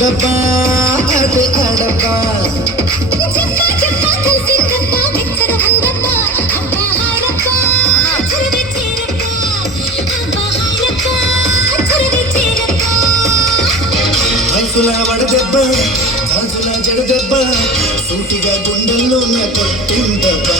చూడబ్బా ఆటే ఆడబ్బా హంసుల వడదెబ్బ గాజుల జడదెబ్బ సూటిగా గుండెల్లో నా కొట్టిందబ్బా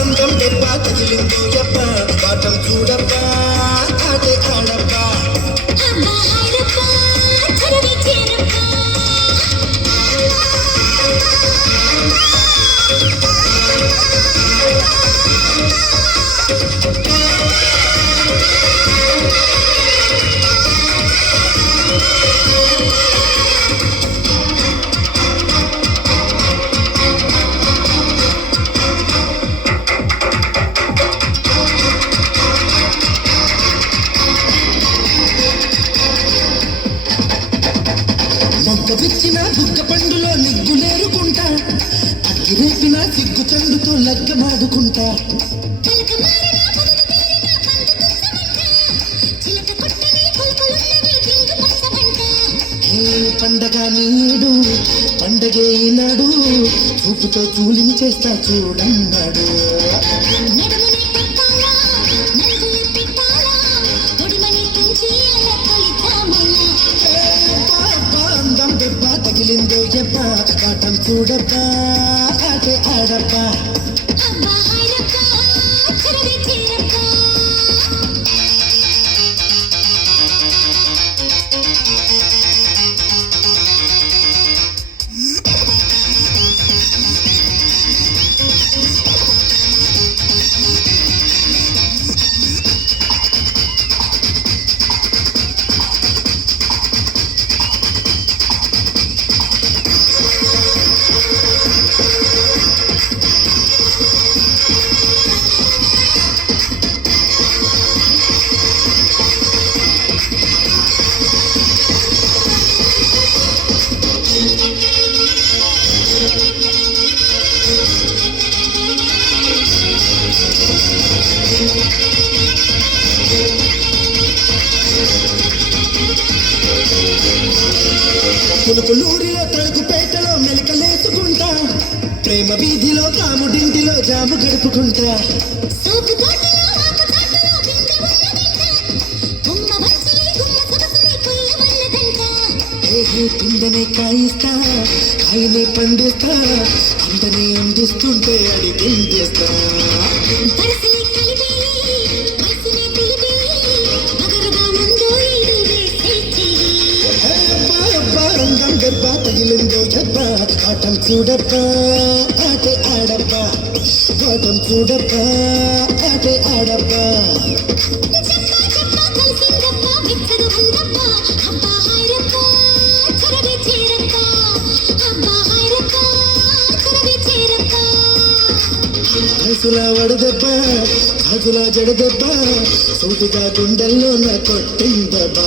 అందం దెబ్బ తగిలింది చెప్ప పాఠం చూడబ్బా ఆటే ఆడబ్బా మొక్క విచ్చిన బుగ్గ పండులో నిగ్గులేరుకుంటా అగ్గిరేపిన సిగ్గు చండుతో లగ్గమాడుకుంటా పండగ నీడు పండగే ఈనాడు చూపుతో చూలిని చేస్తా చూడన్నాడు అందం దెబ్బ తగిలిందో చెప్ప పాఠం చూడబ్బా ఆటే ఆడబ్బా పులుకులూరిలో తణుకుపేటలో మెలికలేసుకుంటా ప్రేమ వీధిలో కాముడింటిలో జాము గడుపుకుంటా పిందనే కాయిస్తా కాయనే పండిస్తా అందనే అందిస్తుంటే అడి తింటేస్తా అందం దెబ్బ తగిలిందో చెప్ప పాఠం చూడబ్బా ఆటే ఆడబ్బా పాఠం చూడబ్బా ఆటే ఆడబ్బా హంసుల వడదెబ్బ గాజుల జడదెబ్బ సూటిగా గుండెల్లో నా కొట్టిందబ్బా